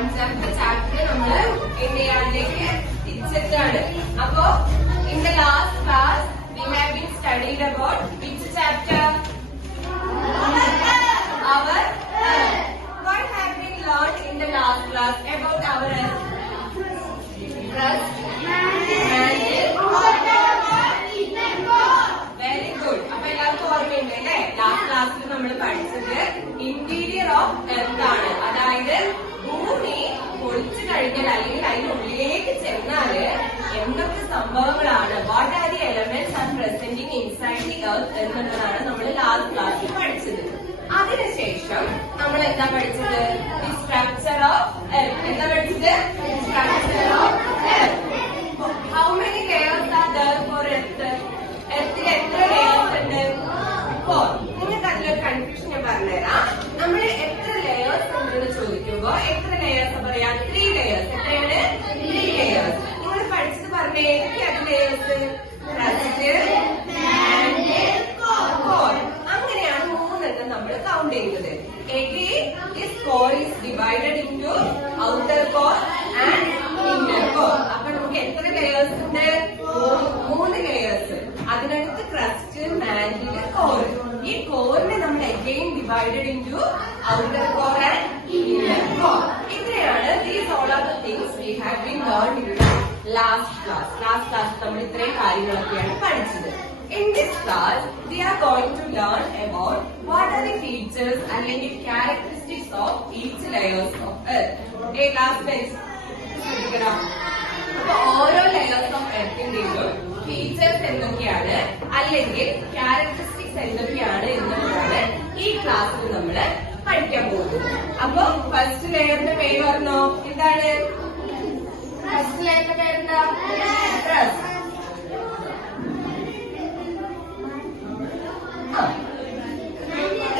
അഞ്ചാമത്തെ ചാപ്റ്റർ നമ്മള് ഇന്ത്യയിലേക്ക് തിരിച്ചെത്താണ്. അപ്പോ in the last class we have been studied about which chapter? Our earth. What have been learned in the last class about our earth? Crust, very good. അപ്പൊ എല്ലാവർക്കും ഓർമ്മയുണ്ട് അല്ലേ? Last ക്ലാസ്സിൽ നമ്മൾ പഠിച്ചത് ഇന്റീരിയർ ഓഫ് എർത്ത് ആണ്. അതായത് ഭൂമി പൊളിച്ചു കഴിഞ്ഞാൽ അല്ലെങ്കിൽ അതിനുള്ളിലേക്ക് ചെന്നാല് എന്തൊക്കെ സംഭവങ്ങളാണ്, what are the elements are presenting inside the earth എന്നുള്ളതാണ് നമ്മൾ ലാസ്റ്റ് ക്ലാസ്സിൽ പഠിച്ചത്. അതിനുശേഷം നമ്മൾ എന്താ പഠിച്ചത്? The structure of earth. എന്താ പഠിച്ചത്? Structure of earth. How many layers are there for earth? എർത്തിൽ എത്ര ലെയേഴ്സ് ഉണ്ട്? 4. നിങ്ങൾക്ക് അതിലൊരു കൺഫ്യൂഷൻ ഞാൻ പറഞ്ഞുതരാം. നമ്മൾ എത്ര ലെയേഴ്സ് ഉണ്ടെന്ന് ചോദിക്കുമ്പോ എത്ര ലെയേഴ്സ് പറയാം? 3 ലെയേഴ്സ്. എത്രയാണ്? 3 ലെയേഴ്സ്. നിങ്ങൾ പഠിച്ചത് പറഞ്ഞേ, ഏതൊക്കെയാണ് ലെയേഴ്സ്? കോർ. അങ്ങനെയാണ് 3 നമ്മൾ കൗണ്ട് ചെയ്യുന്നത്. Again, this core is divided into outer core and inner core. അപ്പൊ നമുക്ക് എത്ര ലെയേഴ്സ് ഉണ്ട്? 3 ലെയേഴ്സ്. അതിനകത്ത് ക്രസ്റ്റ്, മാന്റിൽ, കോർ. ഈ കോറിനെ നമ്മൾ again divided into outer core and inner core. ഇത്രയാണ് these all are the things we have been learned in last class. Last class നമ്മൾ ഇത്രയും കാര്യങ്ങളൊക്കെയാണ് പഠിച്ചത്. In this class, we are going to learn about what are the features and characteristics of each layers of earth. Okay, last bench. അപ്പൊ ഓരോ layers of എർത്തിന്റെയും features എന്തൊക്കെയാണ് അല്ലെങ്കിൽ characteristics എന്തൊക്കെയാണ് എന്നുള്ളതാണ് ഈ ക്ലാസ്സിൽ നമ്മൾ പഠിക്കാൻ പോകുന്നത്. അപ്പൊ ഫസ്റ്റ് ലെയറിന്റെ പേര് പറഞ്ഞോ? എന്താണ് ഫസ്റ്റ് ലെയറിന്റെ പേരെന്താ? ക്രസ്റ്റ്.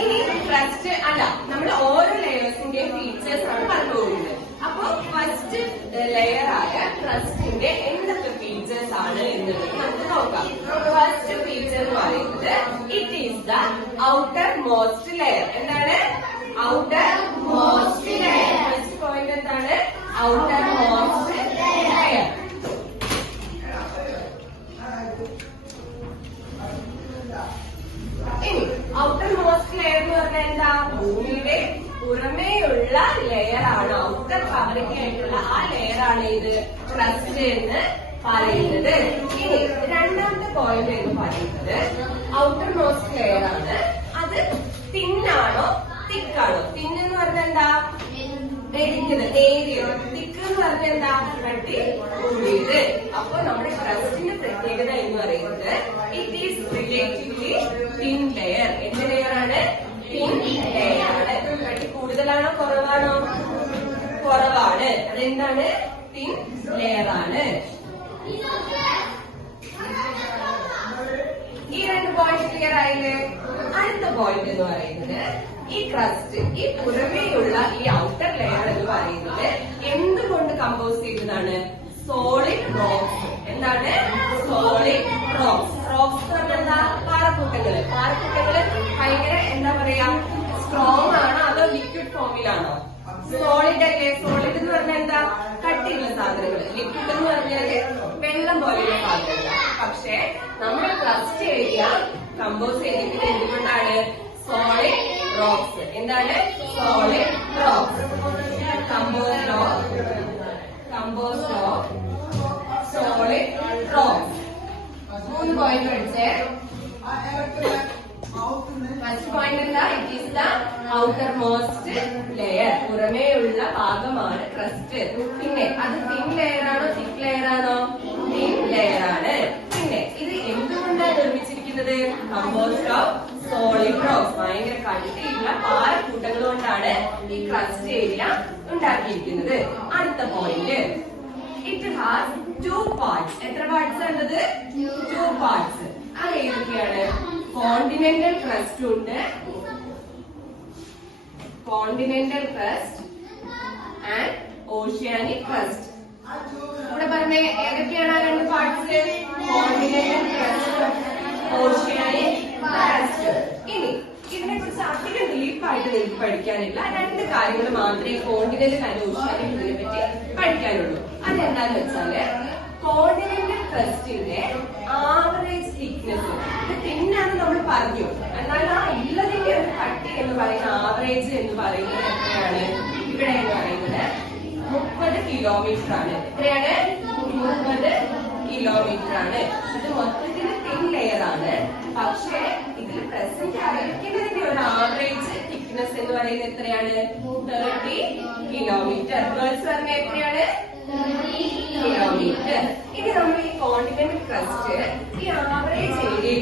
ഇനി ക്രസ്റ്റ് അല്ല, നമ്മൾ ഓരോ ലെയേഴ്സിന്റെയും ഫീച്ചേഴ്സ് ആണ് പറഞ്ഞു പോകുന്നത്. അപ്പൊ ഫസ്റ്റ് ലെയർ ആയ ക്രസ്റ്റിന്റെ എന്തൊക്കെ ഫീച്ചേഴ്സ് ആണ് എന്നുള്ളത് നമുക്ക് നോക്കാം. ഫസ്റ്റ് ഫീച്ചർ എന്ന് പറയുന്നത് it is the outermost layer. എന്താണ്? Outermost layer. First point എന്താണ്? Outermost layer. ഇനി ഔട്ടർ മോസ്റ്റ് ലെയർ എന്ന് പറഞ്ഞാൽ എന്താ? ഭൂമിയുടെ പുറമേയുള്ള ലെയർ ആണ്, ഔട്ടർ കവറിംഗ് ആയിട്ടുള്ള ആ ലെയർ ആണ് ഇത് ക്രസ്റ്റ് എന്ന് പറയുന്നത്. ഇനി രണ്ടാമത്തെ പോയിന്റ് എന്ന് പറയുന്നത് ഔട്ടർ മോസ്റ്റ് ലെയർ ആണ്. അത് തിന്നാണോ തിക്കാണോ? തിൻ എന്ന് പറഞ്ഞാൽ എന്താ? എരിക്കുന്നത്, നേരിയത്. തിക്ക് എന്ന് പറഞ്ഞാൽ എന്താ? കട്ടി കൂടിയത്. അപ്പൊ നമ്മുടെ ക്രസ്റ്റിന്റെ പ്രത്യേകത എന്ന് പറയുന്നത് it is relatively thin layer. എന്ത് ലെയർ ആണ്? തിൻ ലെയർ ആണ്. കട്ടി കൂടുതലാണോ കുറവാണോ? കുറവാണ്. അതെന്താണ്? തിൻ ലെയർ ആണ്. ഈ 2 പോയിന്റ് ക്ലിയർ ആയില്ലേ? അടുത്ത പോയിന്റ് എന്ന് പറയുന്നത് ഈ ക്രസ്റ്റ്, ഈ പുറമേയുള്ള ഈ ഔട്ടർ ലെയർ എന്ന് പറയുന്നത് എന്തുകൊണ്ട് കമ്പോസ് ചെയ്തതാണ്? Solid rocks. എന്താണ്? Solid rocks. റോക്സ് പറഞ്ഞാൽ എന്താ? പാറക്കൂട്ടങ്ങള്. പാറക്കൂട്ടങ്ങള് ഭയങ്കര എന്താ പറയാ, സ്ട്രോങ് ആണോ അതോ ലിക്വിഡ് ഫോമിലാണോ? സോളിഡ് അല്ലേ? സോളിഡ് എന്ന് പറഞ്ഞാൽ എന്താ? കട്ടിയുള്ള സാധനങ്ങൾ. ലിക്വിഡ് എന്ന് പറഞ്ഞാല് വെള്ളം പോലെയുള്ള സാധനങ്ങൾ. പക്ഷെ നമ്മുടെ ക്രസ്റ്റ് ഏരിയ കമ്പോസ് ചെയ്തിരിക്കുന്നത് എന്തുകൊണ്ടാണ്? Solid rocks. എന്താണ്? Solid rocks. Composed of solid rocks. 3 point പഠിച്ചേ. ഫസ്റ്റ് പോയിന്റ് എന്താ? It is the outermost layer. പുറമേയുള്ള ഭാഗമാണ് ക്രസ്റ്റ്. പിന്നെ അത് തിൻ ലെയർ ആണോ തിക്ക് ലെയർ ആണോ? തിൻ ലെയർ ആണ്. പിന്നെ ഇത് എന്തുകൊണ്ടാണ് നിർമ്മിച്ചിരിക്കുന്നത്? Composed of solid rocks. ഭയങ്കര കട്ടിയുള്ള പാറക്കൂട്ടങ്ങൾ കൊണ്ടാണ് ഈ ക്രസ്റ്റ് ഏരിയ ഉണ്ടാക്കിയിരിക്കുന്നത്. അടുത്ത പോയിന്റ് ഇറ്റ് ഹാസ് 2 പാർട്സ്. എത്ര പാർട്സ് ഉള്ളത്? 2 പാർട്സ്. അത് ഏതൊക്കെയാണ്? കോണ്ടിനെന്റൽ ക്രസ്റ്റ് ഉണ്ട്, continental crest and oceanic crest. ഇവിടെ പറഞ്ഞ ഏതൊക്കെയാണ് 2 parts? Continental crest, oceanic crest. ഇനി ഇതിനെ കുറിച്ച് അധികം ഡീപ്പായിട്ട് നിങ്ങൾക്ക് പഠിക്കാനില്ല. 2 കാര്യങ്ങൾ മാത്രമേ കോണ്ടിനെന്റൽ ആൻഡ് ഓഷ്യാനിക് ഇതിനെ പറ്റി പഠിക്കാനുള്ളൂ. അതെന്താന്ന് വെച്ചാല് കോണ്ടിനെന്റൽ ക്രസ്റ്റിന്റെ ആവറേജ് തിക്നെസ് ഇത് തിന്നാന്ന് നമ്മൾ പറഞ്ഞു. എന്നാൽ ആ ഉള്ളതിന്റെ ഒരു കട്ടി എന്ന് പറയുന്ന ആവറേജ് എന്ന് പറയുന്നത് എത്രയാണ്? ഇവിടെ എന്ന് പറയുന്നത് 30 കിലോമീറ്റർ ആണ്. എത്രയാണ്? 30 കിലോമീറ്റർ ആണ്. ഇത് മൊത്തത്തിൽ തിൻ ലെയർ ആണ്. പക്ഷേ ഇതിൽ പ്രസന്റ് ആയിരിക്കുന്നതിന്റെ ഒരു ആവറേജ് തിക്നെസ് എന്ന് പറയുന്നത് എത്രയാണ്? 30 കിലോമീറ്റർ. ഗേൾസ് പറഞ്ഞ എത്രയാണ്? 30 കിലോമീറ്റർ. ഇനി നമ്മൾ ഈ കോണ്ടിനെന്റൽ ക്രസ്റ്റ് ഈ ആവറേജ് ഏരിയയിൽ